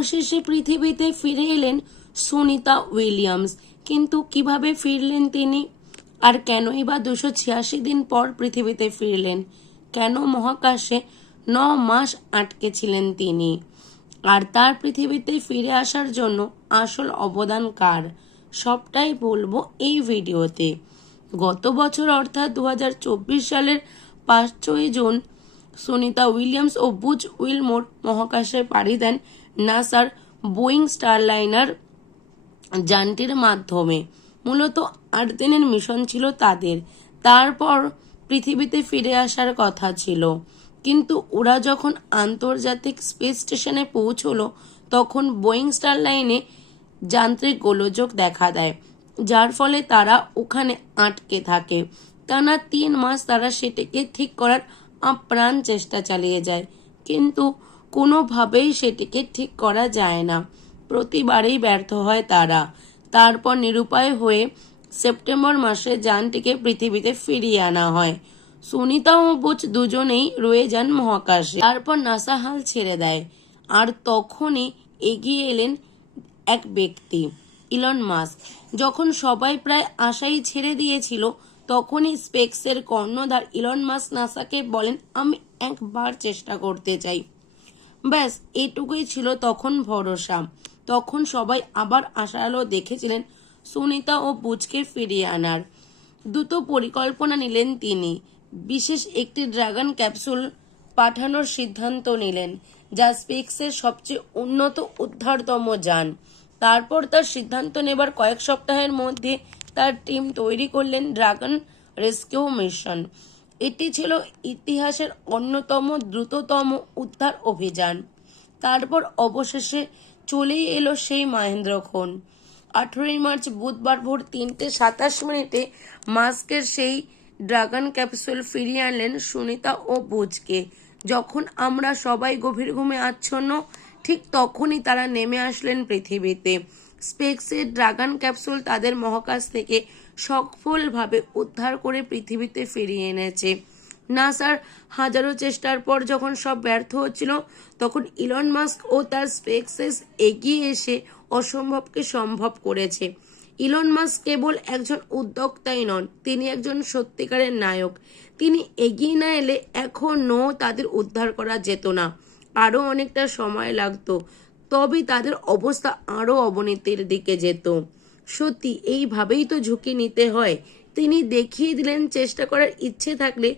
অবশেষে পৃথিবীতে ফিরে এলেন সুনিতা উইলিয়ামস। কিন্তু কিভাবে ফিরলেন তিনি, আর কেনই বা 286 দিন পর পৃথিবীতে ফিরলেন? কেন মহাকাশে 9 মাস আটকে ছিলেন তিনি? আর তার পৃথিবীতে ফিরে আসার জন্য আসল অবদান কার, সবটাই বলবো এই ভিডিওতে। গত বছর অর্থাৎ 2024 সালের 5ই জুন সুনিতা উইলিয়ামস ও বুজ উইলমোর মহাকাশে পাড়ি দেন নাসার বোয়িং স্টারলাইনার যানটির মাধ্যমে। মূলত 8 দিনের মিশন ছিল তাদের। তারপর পৃথিবীতে ফিরে আসার কথা ছিল, কিন্তু ওরা যখন আন্তর্জাতিক স্পেস স্টেশনে পৌঁছলো তখন বোয়িং স্টারলাইনে যান্ত্রিক গোলযোগ দেখা দেয়, যার ফলে তারা ওখানে আটকে থাকে। টানা 3 মাস তারা সেটিকে ঠিক করার আপ্রাণ চেষ্টা চালিয়ে যায়, কিন্তু কোনোভাবেই সেটিকে ঠিক করা যায় না। প্রতিবারেই ব্যর্থ হয় তারা। তারপর নিরুপায় হয়ে সেপ্টেম্বর মাসে যানটিকে পৃথিবীতে ফিরিয়ে আনা হয়। সুনিতা ও বুচ দুজনেই রয়ে যান মহাকাশে। তারপর নাসা হাল ছেড়ে দেয়, আর তখনই এগিয়ে এলেন এক ব্যক্তি, ইলন মাস্ক। যখন সবাই প্রায় আশাই ছেড়ে দিয়েছিল, তখনই স্পেক্সের কর্ণধার ইলন মাস্ক নাসাকে বলেন, আমি একবার চেষ্টা করতে চাই। ব্যাস এটুকুই ছিল তখন ভরসা। তখন সবাই আবার আশার আলো দেখেছিলেন সুনিতা ও বুচকে ফিরিয়ে আনার। দ্রুত পরিকল্পনা নিলেন তিনি। বিশেষ একটি ড্রাগন ক্যাপসুল পাঠানোর সিদ্ধান্ত নিলেন, যা স্পেক্সের সবচেয়ে উন্নত উদ্ধারতম যান। তারপর তার সিদ্ধান্ত নেবার কয়েক সপ্তাহের মধ্যে তার টিম তৈরি করলেন ড্রাগন রেস্কিউ মিশন। এটি ছিল ইতিহাসের অন্যতম দ্রুততম উদ্ধার অভিযান। তারপর অবশেষে চলেই এলো সেই মহেন্দ্রক্ষণ। 18 মার্চ বুধবার ভোর 3:27 মাস্কের সেই ড্রাগন ক্যাপসুল ফিরিয়ে আনলেন সুনিতা ও বুচকে। যখন আমরা সবাই গভীর ঘুমে আচ্ছন্ন, ঠিক তখনই তারা নেমে আসলেন পৃথিবীতে। স্পেক্সের ড্রাগন ক্যাপসুল তাদের মহাকাশ থেকে সফলভাবে উদ্ধার করে পৃথিবীতে ফিরিয়ে এনেছে। নাসার হাজারো চেষ্টার পর যখন সব ব্যর্থ হচ্ছিল, তখন ইলন মাস্ক ও তার স্পেসএক্স এগিয়ে এসে অসম্ভবকে সম্ভব করেছে। ইলন মাস্ক কেবল একজন উদ্যোক্তাই নন, তিনি একজন সত্যিকারের নায়ক। তিনি এগিয়ে না এলে এখনও তাদের উদ্ধার করা যেত না। আরও অনেকটা সময় লাগতো, তবে তাদের অবস্থা আরও অবনতির দিকে যেত। সত্যি এইভাবেই তো ঝুঁকি নিতে হয়। তিনি দেখিয়ে দিলেন, চেষ্টা করার ইচ্ছে থাকলে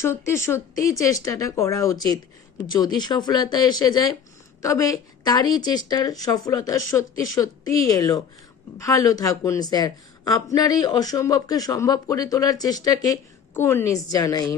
সত্যি সত্যিই চেষ্টাটা করা উচিত। যদি সফলতা এসে যায়, তবে তারই চেষ্টার সফলতা সত্যি সত্যিই এলো। ভালো থাকুন স্যার। আপনার এই অসম্ভবকে সম্ভব করে তোলার চেষ্টাকে কুর্নিশ জানাই।